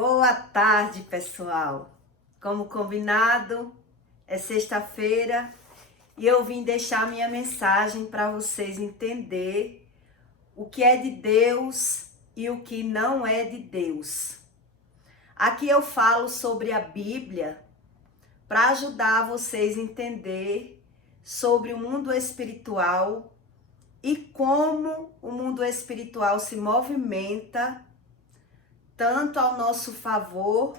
Boa tarde, pessoal. Como combinado, é sexta-feira e eu vim deixar minha mensagem para vocês entender o que é de Deus e o que não é de Deus. Aqui eu falo sobre a Bíblia para ajudar vocês a entender sobre o mundo espiritual e como o mundo espiritual se movimenta tanto ao nosso favor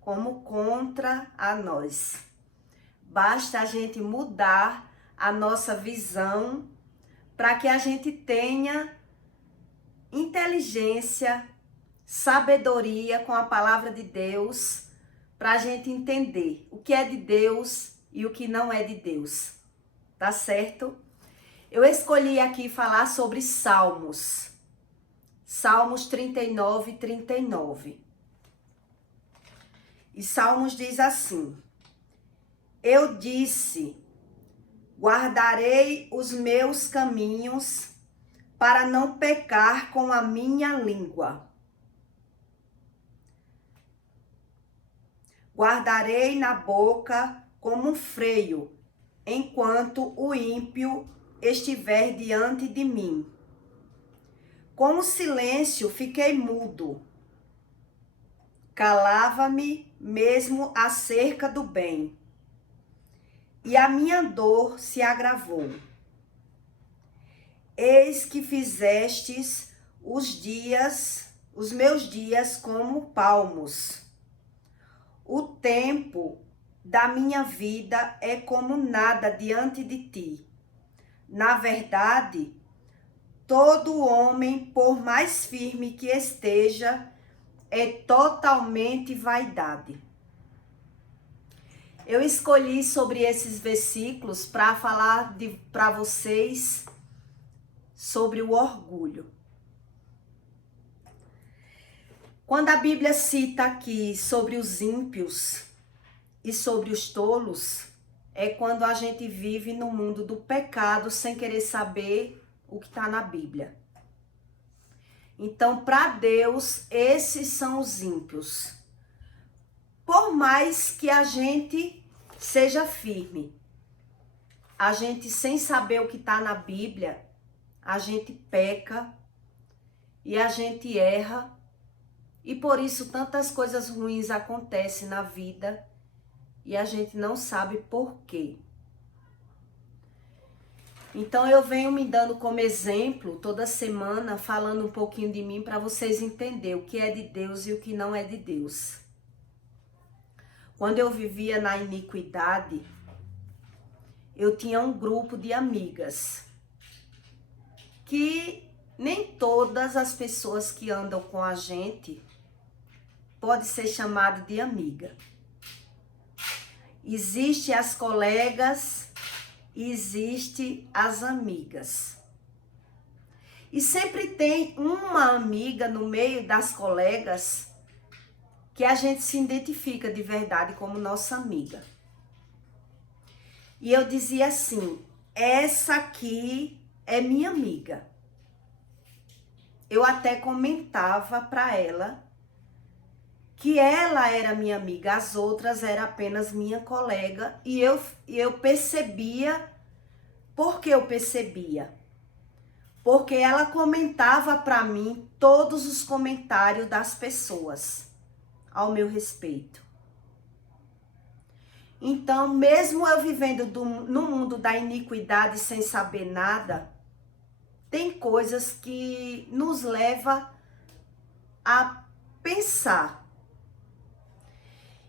como contra a nós. Basta a gente mudar a nossa visão para que a gente tenha inteligência, sabedoria com a palavra de Deus, para a gente entender o que é de Deus e o que não é de Deus. Tá certo? Eu escolhi aqui falar sobre Salmos. Salmos 39 e 39. E Salmos diz assim: Eu disse, guardarei os meus caminhos para não pecar com a minha língua. Guardarei na boca como um freio, enquanto o ímpio estiver diante de mim. Com o silêncio fiquei mudo. Calava-me mesmo acerca do bem. E a minha dor se agravou. Eis que fizestes os meus dias como palmos. O tempo da minha vida é como nada diante de ti. Na verdade, todo homem, por mais firme que esteja, é totalmente vaidade. Eu escolhi sobre esses versículos para falar para vocês sobre o orgulho. Quando a Bíblia cita aqui sobre os ímpios e sobre os tolos, é quando a gente vive no mundo do pecado sem querer saber o que está na Bíblia. Então, para Deus, esses são os ímpios. Por mais que a gente seja firme, a gente sem saber o que está na Bíblia, a gente peca e a gente erra. E por isso tantas coisas ruins acontecem na vida e a gente não sabe por quê. Então eu venho me dando como exemplo toda semana, falando um pouquinho de mim para vocês entenderem o que é de Deus e o que não é de Deus. Quando eu vivia na iniquidade, eu tinha um grupo de amigas que nem todas as pessoas que andam com a gente pode ser chamado de amiga. Existem as colegas e existe as amigas. E sempre tem uma amiga no meio das colegas que a gente se identifica de verdade como nossa amiga. E eu dizia assim, essa aqui é minha amiga. Eu até comentava para ela que ela era minha amiga, as outras eram apenas minha colega, e eu percebia. Por que eu percebia? Porque ela comentava para mim todos os comentários das pessoas ao meu respeito. Então, mesmo eu vivendo no mundo da iniquidade sem saber nada, tem coisas que nos levam a pensar.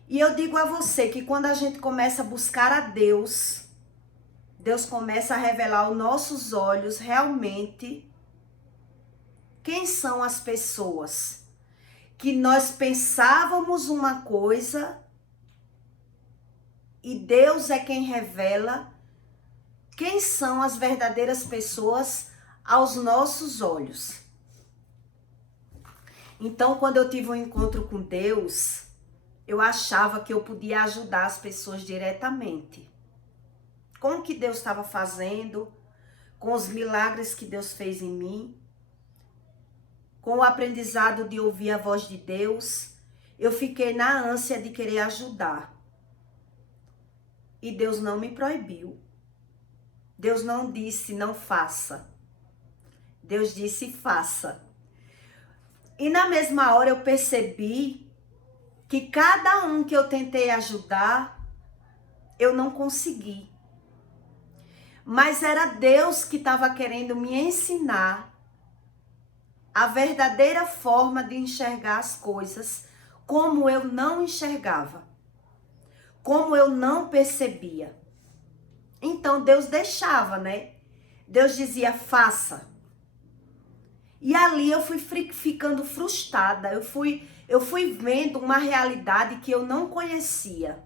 E eu digo a você que quando a gente começa a buscar a Deus, Deus começa a revelar aos nossos olhos realmente quem são as pessoas que nós pensávamos uma coisa e Deus é quem revela quem são as verdadeiras pessoas aos nossos olhos. Então, quando eu tive um encontro com Deus, eu achava que eu podia ajudar as pessoas diretamente. Com o que Deus estava fazendo, com os milagres que Deus fez em mim, com o aprendizado de ouvir a voz de Deus, eu fiquei na ânsia de querer ajudar. E Deus não me proibiu. Deus não disse não faça. Deus disse faça. E na mesma hora eu percebi que cada um que eu tentei ajudar, eu não consegui. Mas era Deus que estava querendo me ensinar a verdadeira forma de enxergar as coisas, como eu não enxergava, como eu não percebia. Então Deus deixava, né? Deus dizia, faça. E ali eu fui ficando frustrada, eu fui vendo uma realidade que eu não conhecia.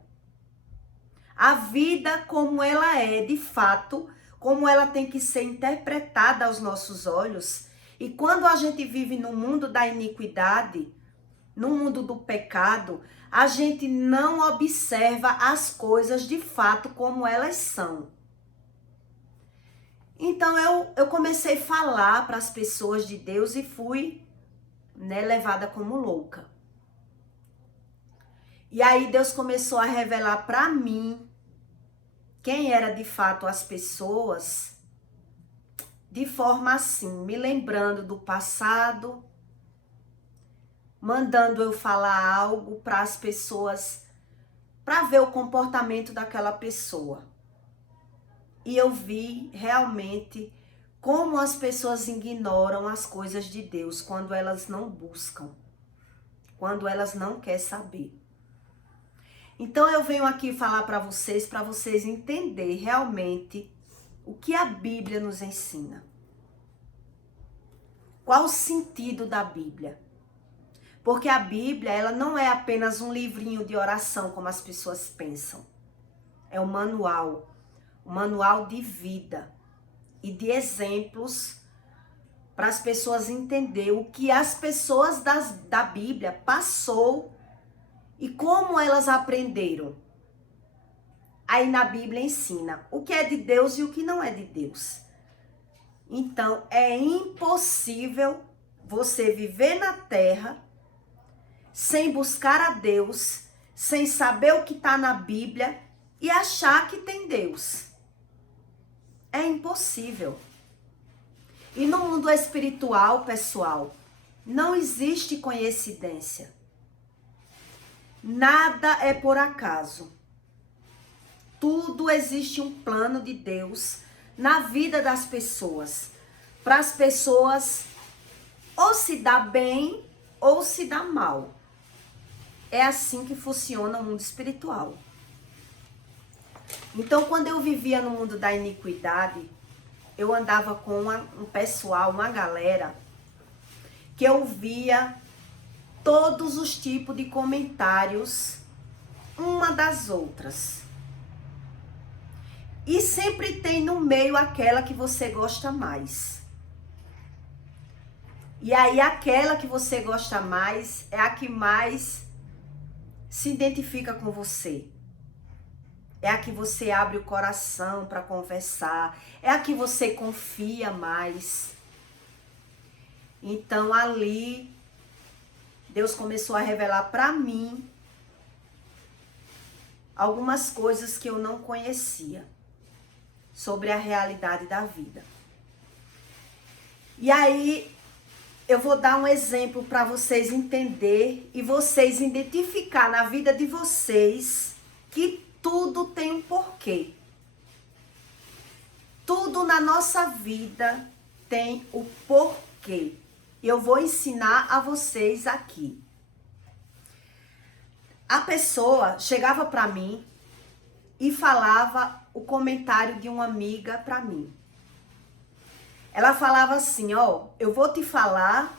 A vida como ela é, de fato, como ela tem que ser interpretada aos nossos olhos. E quando a gente vive no mundo da iniquidade, no mundo do pecado, a gente não observa as coisas de fato como elas são. Então eu comecei a falar para as pessoas de Deus e fui, né, levada como louca. E aí Deus começou a revelar para mim quem era de fato as pessoas, de forma assim, me lembrando do passado, mandando eu falar algo para as pessoas, para ver o comportamento daquela pessoa. E eu vi realmente como as pessoas ignoram as coisas de Deus quando elas não buscam, quando elas não querem saber. Então eu venho aqui falar para vocês entenderem realmente o que a Bíblia nos ensina. Qual o sentido da Bíblia? Porque a Bíblia, ela não é apenas um livrinho de oração, como as pessoas pensam. É um manual de vida e de exemplos para as pessoas entenderem o que as pessoas da Bíblia passou e como elas aprenderam. Aí na Bíblia ensina o que é de Deus e o que não é de Deus. Então é impossível você viver na terra sem buscar a Deus, sem saber o que está na Bíblia e achar que tem Deus. É impossível. E no mundo espiritual, pessoal, não existe coincidência. Nada é por acaso. Tudo existe um plano de Deus na vida das pessoas. Para as pessoas ou se dar bem ou se dar mal. É assim que funciona o mundo espiritual. Então, quando eu vivia no mundo da iniquidade, eu andava com um pessoal, uma galera, que eu via todos os tipos de comentários, uma das outras. E sempre tem no meio aquela que você gosta mais. E aí, aquela que você gosta mais é a que mais se identifica com você. É a que você abre o coração para conversar. É a que você confia mais. Então, ali, Deus começou a revelar para mim algumas coisas que eu não conhecia sobre a realidade da vida. E aí, eu vou dar um exemplo para vocês entenderem e vocês identificar na vida de vocês que tudo tem um porquê. Tudo na nossa vida tem o porquê. Eu vou ensinar a vocês aqui. A pessoa chegava para mim e falava o comentário de uma amiga para mim. Ela falava assim, ó, eu vou te falar,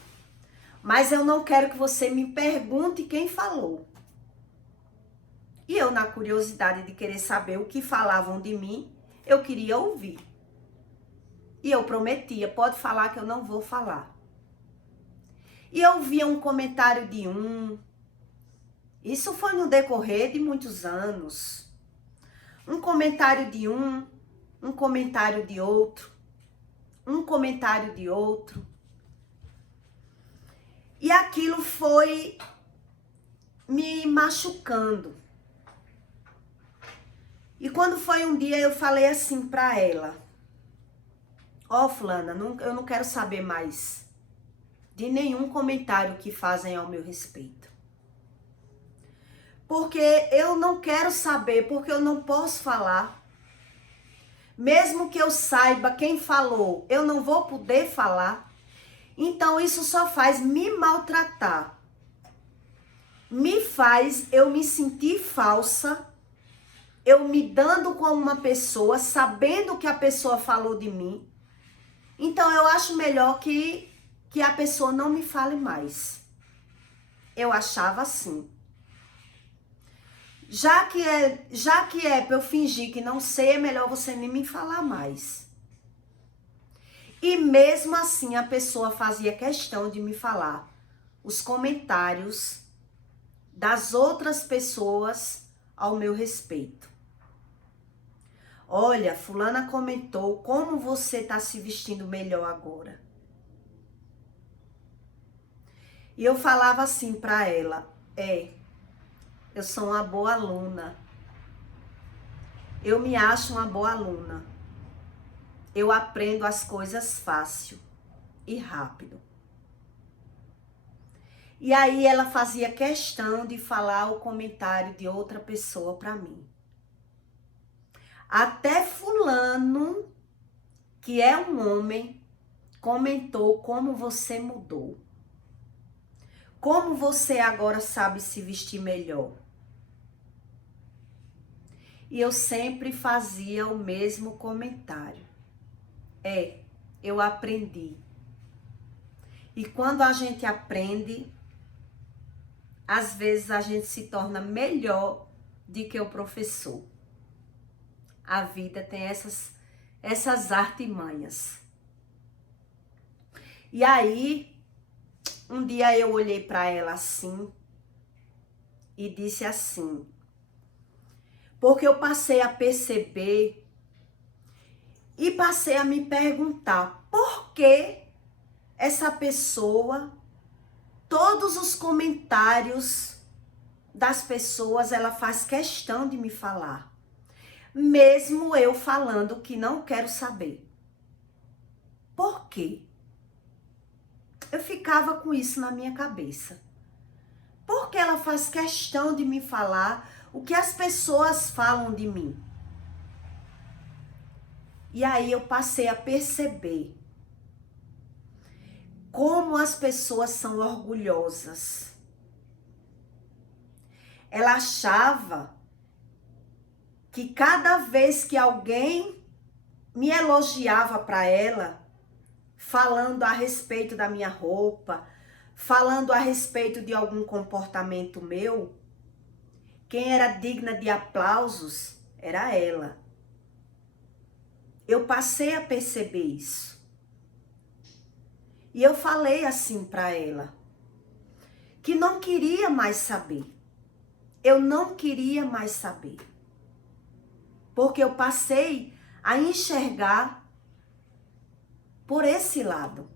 mas eu não quero que você me pergunte quem falou. E eu, na curiosidade de querer saber o que falavam de mim, eu queria ouvir. E eu prometia, pode falar que eu não vou falar. E eu via um comentário de isso foi no decorrer de muitos anos. Um comentário de um comentário de outro, um comentário de outro. E aquilo foi me machucando. E quando foi um dia eu falei assim pra ela: ó, fulana, eu não quero saber mais de nenhum comentário que fazem ao meu respeito. Porque eu não quero saber, porque eu não posso falar. Mesmo que eu saiba quem falou, eu não vou poder falar. Então isso só faz me maltratar. Me faz eu me sentir falsa, eu me dando com uma pessoa, sabendo que a pessoa falou de mim. Então eu acho melhor que a pessoa não me fale mais. Eu achava assim. Já que é pra eu fingir que não sei, é melhor você nem me falar mais. E mesmo assim a pessoa fazia questão de me falar os comentários das outras pessoas ao meu respeito. Olha, fulana comentou como você tá se vestindo melhor agora. E eu falava assim pra ela: eu sou uma boa aluna. Eu me acho uma boa aluna. Eu aprendo as coisas fácil e rápido. E aí ela fazia questão de falar o comentário de outra pessoa para mim. Até fulano, que é um homem, comentou como você mudou. Como você agora sabe se vestir melhor. E eu sempre fazia o mesmo comentário. Eu aprendi. E quando a gente aprende, às vezes a gente se torna melhor do que o professor. A vida tem essas artimanhas. E aí, um dia eu olhei para ela assim e disse assim, porque eu passei a perceber e passei a me perguntar por que essa pessoa, todos os comentários das pessoas, ela faz questão de me falar. Mesmo eu falando que não quero saber. Por quê? Eu ficava com isso na minha cabeça. Por que ela faz questão de me falar o que as pessoas falam de mim? E aí eu passei a perceber como as pessoas são orgulhosas. Ela achava que cada vez que alguém me elogiava para ela, falando a respeito da minha roupa, falando a respeito de algum comportamento meu, quem era digna de aplausos era ela. Eu passei a perceber isso. E eu falei assim para ela, que não queria mais saber. Eu não queria mais saber. Porque eu passei a enxergar por esse lado.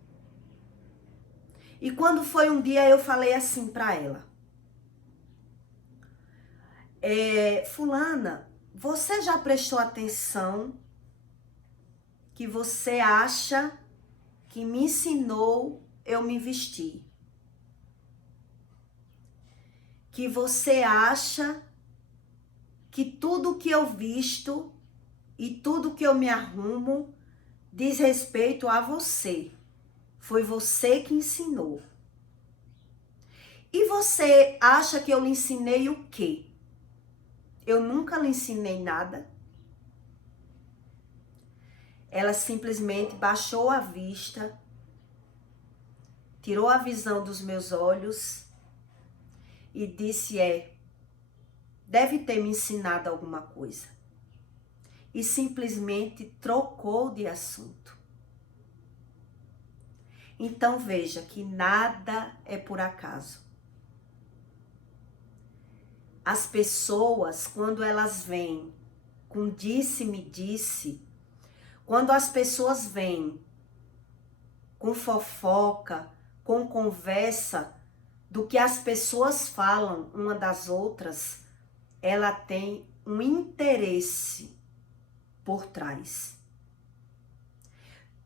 E quando foi um dia eu falei assim para ela: fulana, você já prestou atenção que você acha que me ensinou eu me vestir? Que você acha que tudo que eu visto e tudo que eu me arrumo diz respeito a você. Foi você que ensinou. E você acha que eu lhe ensinei o quê? Eu nunca lhe ensinei nada. Ela simplesmente baixou a vista, tirou a visão dos meus olhos e disse: deve ter me ensinado alguma coisa. E simplesmente trocou de assunto. Então veja que nada é por acaso. As pessoas, quando elas vêm com disse-me disse, quando as pessoas vêm com fofoca, com conversa do que as pessoas falam uma das outras, ela tem um interesse por trás.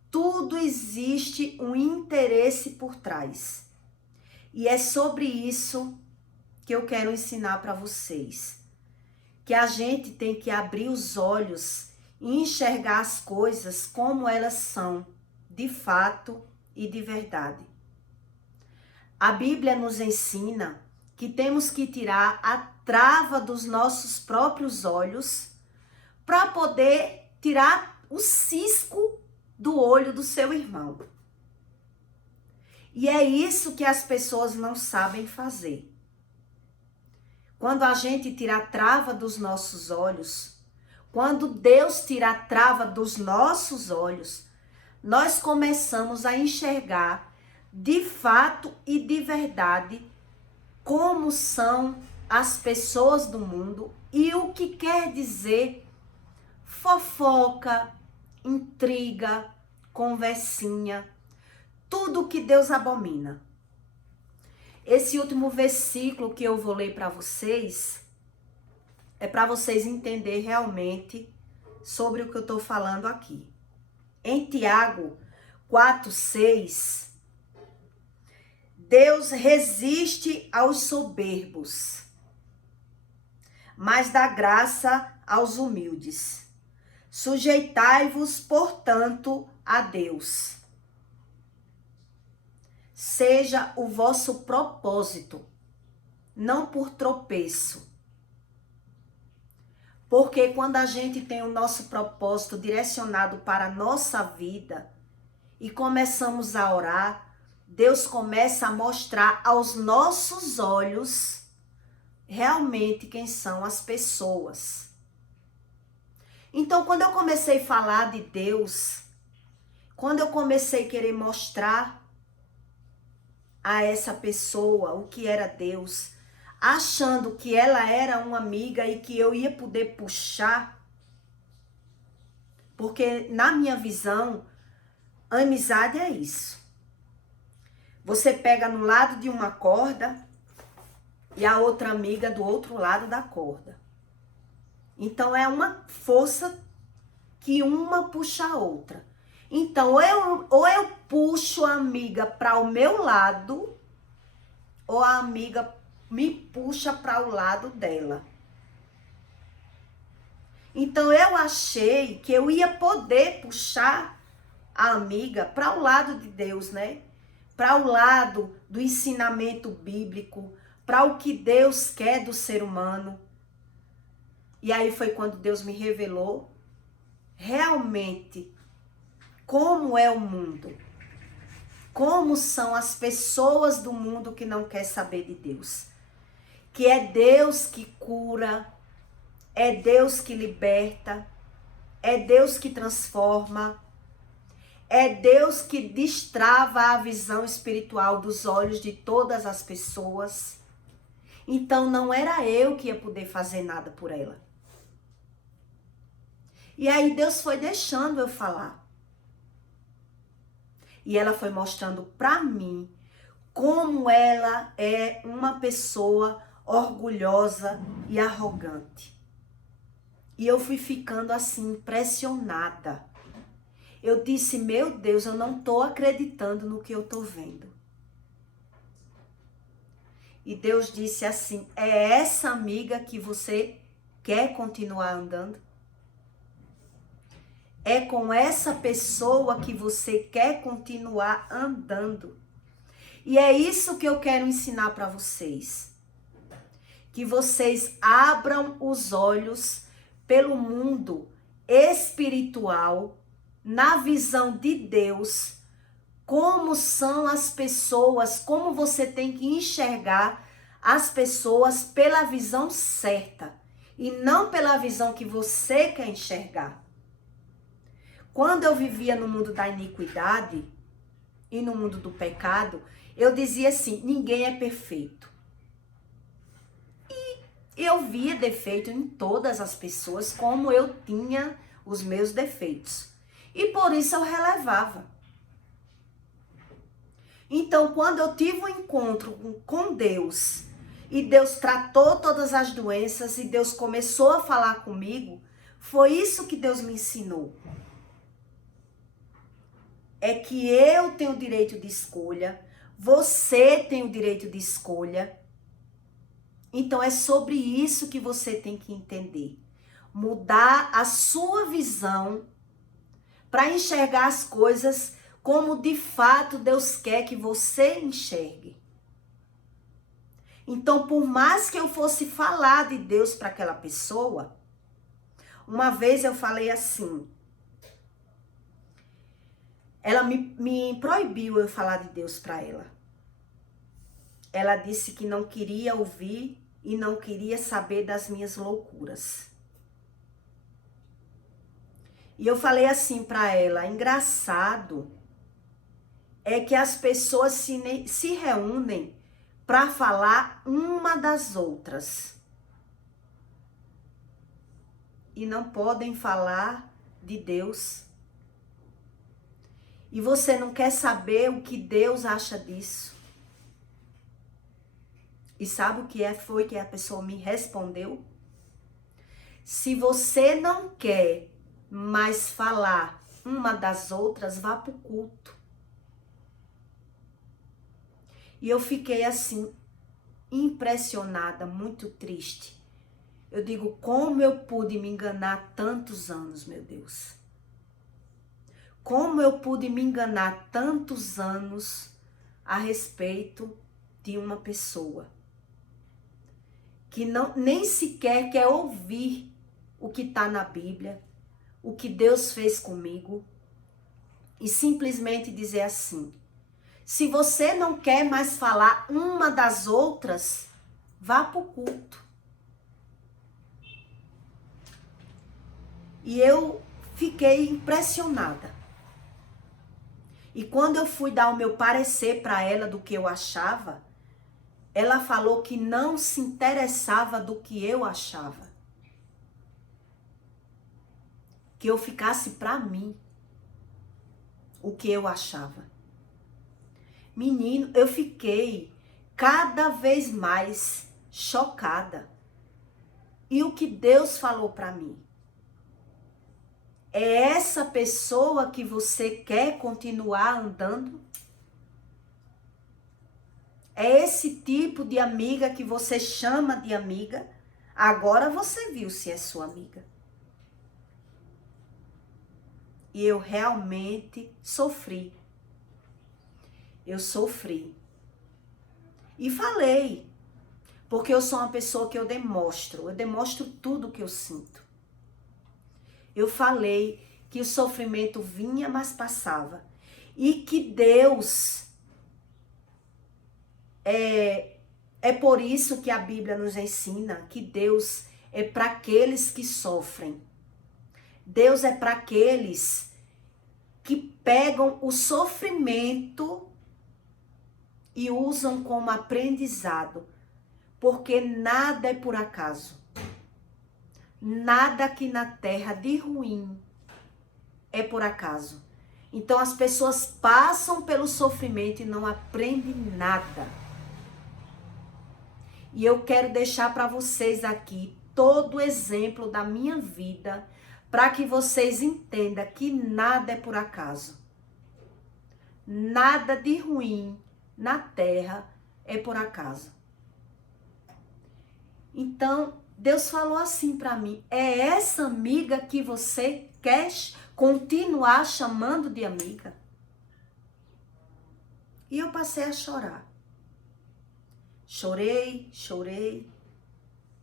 Tudo existe um interesse por trás. E é sobre isso que eu quero ensinar para vocês. Que a gente tem que abrir os olhos e enxergar as coisas como elas são, de fato e de verdade. A Bíblia nos ensina que temos que tirar a trava dos nossos próprios olhos para poder tirar o cisco do olho do seu irmão. E é isso que as pessoas não sabem fazer. Quando a gente tira a trava dos nossos olhos, quando Deus tira a trava dos nossos olhos, nós começamos a enxergar de fato e de verdade como são as pessoas do mundo e o que quer dizer fofoca, intriga, conversinha, tudo que Deus abomina. Esse último versículo que eu vou ler para vocês é para vocês entenderem realmente sobre o que eu estou falando aqui. Em Tiago 4:6, Deus resiste aos soberbos, mas dá graça aos humildes. Sujeitai-vos, portanto, a Deus. Seja o vosso propósito, não por tropeço. Porque quando a gente tem o nosso propósito direcionado para a nossa vida e começamos a orar, Deus começa a mostrar aos nossos olhos realmente quem são as pessoas. Então, quando eu comecei a falar de Deus, quando eu comecei a querer mostrar a essa pessoa o que era Deus, achando que ela era uma amiga e que eu ia poder puxar, porque na minha visão, amizade é isso. Você pega no lado de uma corda e a outra amiga do outro lado da corda. Então é uma força que uma puxa a outra. Então ou eu puxo a amiga para o meu lado, ou a amiga me puxa para o lado dela. Então eu achei que eu ia poder puxar a amiga para o lado de Deus, né? Para o lado do ensinamento bíblico, para o que Deus quer do ser humano. E aí foi quando Deus me revelou realmente como é o mundo. Como são as pessoas do mundo que não quer saber de Deus. Que é Deus que cura, é Deus que liberta, é Deus que transforma, é Deus que destrava a visão espiritual dos olhos de todas as pessoas. Então não era eu que ia poder fazer nada por ela. E aí Deus foi deixando eu falar. E ela foi mostrando para mim como ela é uma pessoa orgulhosa e arrogante. E eu fui ficando assim, impressionada. Eu disse, meu Deus, eu não estou acreditando no que eu estou vendo. E Deus disse assim, é essa amiga que você quer continuar andando? É com essa pessoa que você quer continuar andando? E é isso que eu quero ensinar para vocês. Que vocês abram os olhos pelo mundo espiritual, na visão de Deus, como são as pessoas, como você tem que enxergar as pessoas pela visão certa e não pela visão que você quer enxergar. Quando eu vivia no mundo da iniquidade e no mundo do pecado, eu dizia assim, ninguém é perfeito. E eu via defeito em todas as pessoas, como eu tinha os meus defeitos. E por isso eu relevava. Então, quando eu tive um encontro com Deus, e Deus tratou todas as doenças, e Deus começou a falar comigo, foi isso que Deus me ensinou. É que eu tenho o direito de escolha, você tem o direito de escolha. Então, é sobre isso que você tem que entender. Mudar a sua visão para enxergar as coisas como de fato Deus quer que você enxergue. Então, por mais que eu fosse falar de Deus para aquela pessoa, uma vez eu falei assim, ela me proibiu eu falar de Deus para ela. Ela disse que não queria ouvir e não queria saber das minhas loucuras. E eu falei assim para ela, engraçado é que as pessoas se reúnem para falar uma das outras. E não podem falar de Deus. E você não quer saber o que Deus acha disso. E sabe o que foi que a pessoa me respondeu? Se você não quer mais falar uma das outras, vá para o culto. E eu fiquei assim, impressionada, muito triste. Eu digo, como eu pude me enganar tantos anos, meu Deus. Como eu pude me enganar tantos anos a respeito de uma pessoa que nem sequer quer ouvir o que está na Bíblia, o que Deus fez comigo, e simplesmente dizer assim, se você não quer mais falar uma das outras, vá para o culto. E eu fiquei impressionada. E quando eu fui dar o meu parecer para ela do que eu achava, ela falou que não se interessava do que eu achava. Que eu ficasse para mim o que eu achava. Menino, eu fiquei cada vez mais chocada. E o que Deus falou para mim? É essa pessoa que você quer continuar andando? É esse tipo de amiga que você chama de amiga? Agora você viu se é sua amiga. E eu realmente sofri. Eu sofri. E falei. Porque eu sou uma pessoa que eu demonstro tudo que eu sinto. Eu falei que o sofrimento vinha, mas passava. E que Deus, é por isso que a Bíblia nos ensina que Deus é para aqueles que sofrem. Deus é para aqueles que pegam o sofrimento e usam como aprendizado. Porque nada é por acaso. Nada aqui na terra de ruim é por acaso. Então as pessoas passam pelo sofrimento e não aprendem nada. E eu quero deixar para vocês aqui todo o exemplo da minha vida, para que vocês entendam que nada é por acaso. Nada de ruim na terra é por acaso. Então, Deus falou assim para mim, é essa amiga que você quer continuar chamando de amiga? E eu passei a chorar. Chorei, chorei.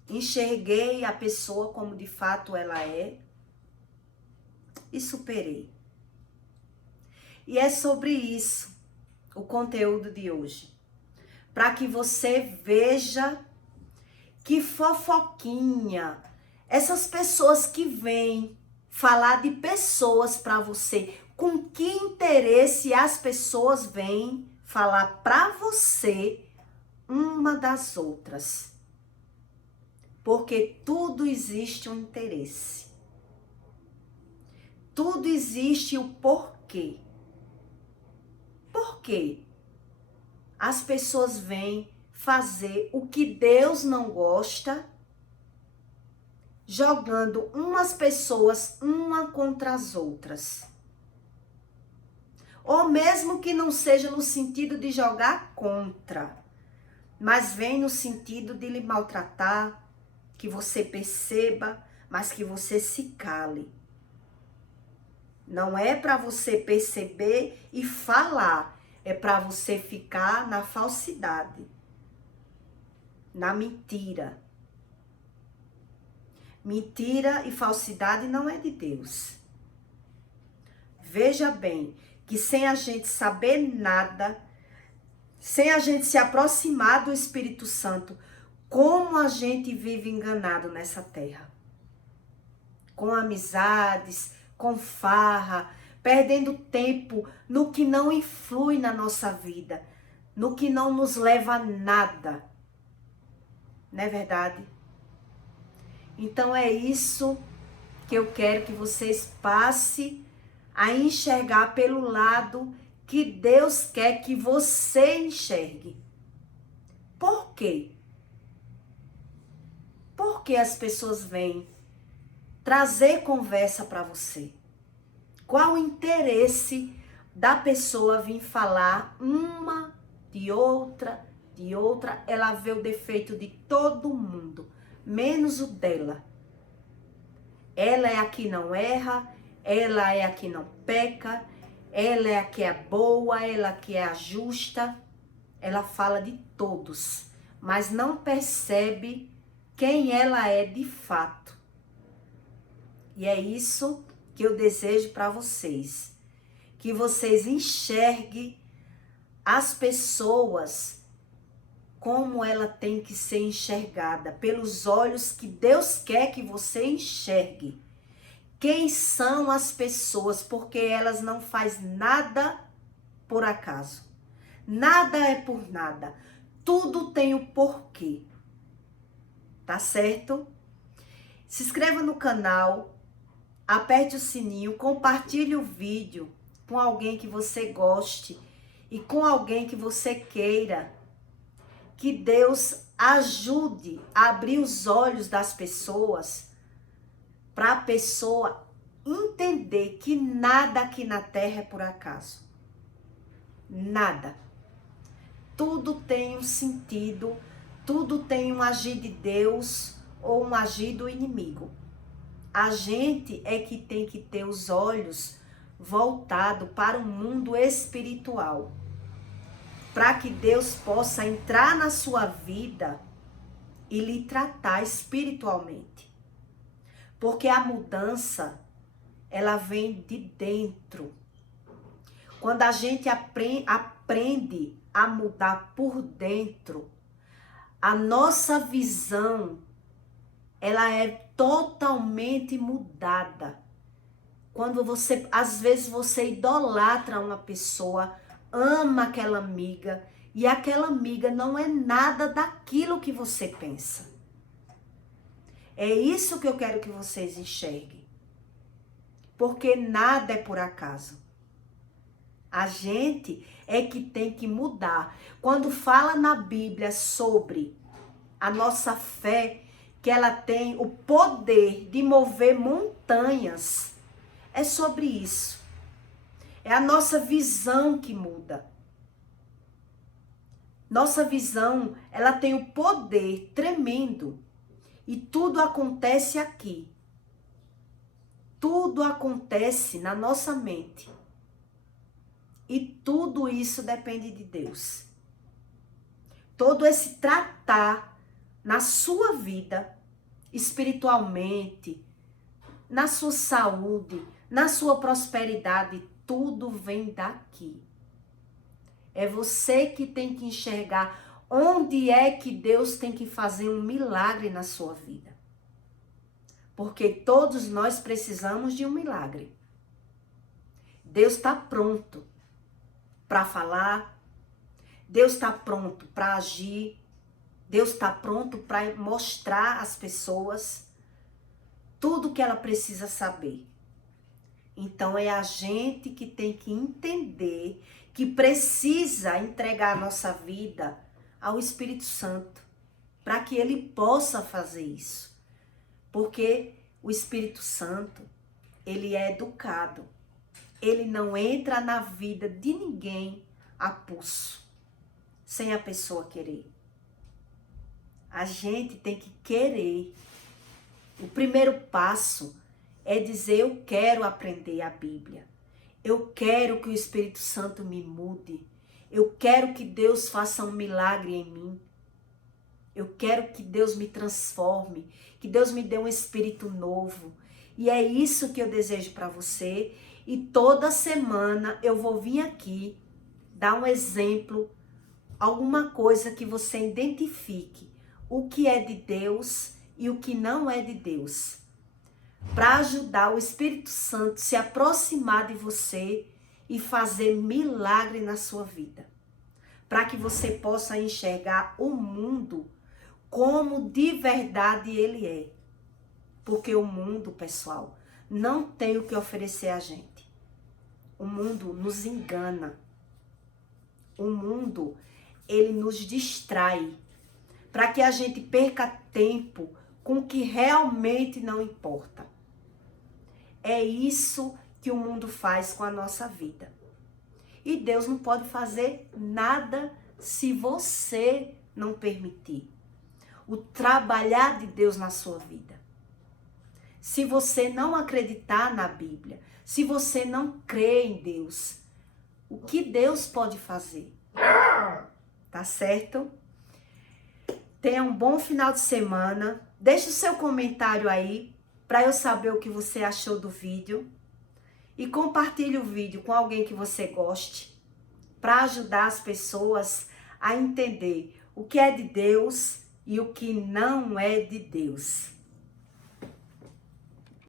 Enxerguei a pessoa como de fato ela é. E superei. E é sobre isso o conteúdo de hoje. Para que você veja que fofoquinha, essas pessoas que vêm falar de pessoas para você, com que interesse as pessoas vêm falar para você uma das outras? Porque tudo existe um interesse. Tudo existe o porquê. Por quê? as pessoas vêm fazer o que Deus não gosta, jogando umas pessoas uma contra as outras. Ou mesmo que não seja no sentido de jogar contra, mas vem no sentido de lhe maltratar, que você perceba, mas que você se cale. Não é para você perceber e falar, é para você ficar na falsidade, na mentira. Mentira e falsidade não é de Deus. Veja bem que sem a gente saber nada, sem a gente se aproximar do Espírito Santo, como a gente vive enganado nessa terra. Com amizades, com farra, perdendo tempo no que não influi na nossa vida, no que não nos leva a nada. Não é verdade? Então é isso que eu quero que vocês passem a enxergar pelo lado que Deus quer que você enxergue. Por quê? Porque as pessoas vêm trazer conversa para você. Qual o interesse da pessoa vir falar uma de outra, ela vê o defeito de todo mundo, menos o dela. Ela é a que não erra, ela é a que não peca, ela é a que é boa, ela é a que é a justa. Ela fala de todos, mas não percebe quem ela é de fato. E é isso que eu desejo para vocês. Que vocês enxerguem as pessoas como ela tem que ser enxergada, pelos olhos que Deus quer que você enxergue. Quem são as pessoas, porque elas não fazem nada por acaso. Nada é por nada. Tudo tem o porquê. Tá certo? Se inscreva no canal, aperte o sininho, compartilhe o vídeo com alguém que você goste e com alguém que você queira. Que Deus ajude a abrir os olhos das pessoas para a pessoa entender que nada aqui na terra é por acaso. Nada. Tudo tem um sentido, tudo tem um agir de Deus ou um agir do inimigo. A gente é que tem que ter os olhos voltados para o mundo espiritual, para que Deus possa entrar na sua vida e lhe tratar espiritualmente. Porque a mudança, ela vem de dentro. Quando a gente aprende a mudar por dentro, a nossa visão, ela é totalmente mudada. Quando você, às vezes você idolatra uma pessoa, ama aquela amiga, e aquela amiga não é nada daquilo que você pensa. É isso que eu quero que vocês enxerguem. Porque nada é por acaso. A gente é que tem que mudar. Quando fala na Bíblia sobre a nossa fé, que ela tem o poder de mover montanhas, é sobre isso. É a nossa visão que muda. Nossa visão, ela tem o poder tremendo. E tudo acontece aqui. Tudo acontece na nossa mente. E tudo isso depende de Deus. Todo esse tratar na sua vida, espiritualmente, na sua saúde, na sua prosperidade, tudo vem daqui. É você que tem que enxergar onde é que Deus tem que fazer um milagre na sua vida. Porque todos nós precisamos de um milagre. Deus está pronto para falar, Deus está pronto para agir, Deus está pronto para mostrar às pessoas tudo que ela precisa saber. Então é a gente que tem que entender que precisa entregar a nossa vida ao Espírito Santo, para que ele possa fazer isso. Porque o Espírito Santo, ele é educado. Ele não entra na vida de ninguém a pulso, sem a pessoa querer. A gente tem que querer. O primeiro passo é dizer: eu quero aprender a Bíblia. Eu quero que o Espírito Santo me mude. Eu quero que Deus faça um milagre em mim. Eu quero que Deus me transforme, que Deus me dê um espírito novo. E é isso que eu desejo para você. E toda semana eu vou vir aqui dar um exemplo, alguma coisa que você identifique o que é de Deus e o que não é de Deus, para ajudar o Espírito Santo a se aproximar de você e fazer milagre na sua vida, para que você possa enxergar o mundo como de verdade ele é. Porque o mundo, pessoal, não tem o que oferecer a gente. O mundo nos engana. O mundo, ele nos distrai para que a gente perca tempo com o que realmente não importa. É isso que o mundo faz com a nossa vida. E Deus não pode fazer nada se você não permitir o trabalhar de Deus na sua vida. Se você não acreditar na Bíblia, se você não crê em Deus, o que Deus pode fazer? Tá certo? Tenha um bom final de semana. Deixe o seu comentário aí para eu saber o que você achou do vídeo. E compartilhe o vídeo com alguém que você goste, para ajudar as pessoas a entender o que é de Deus e o que não é de Deus.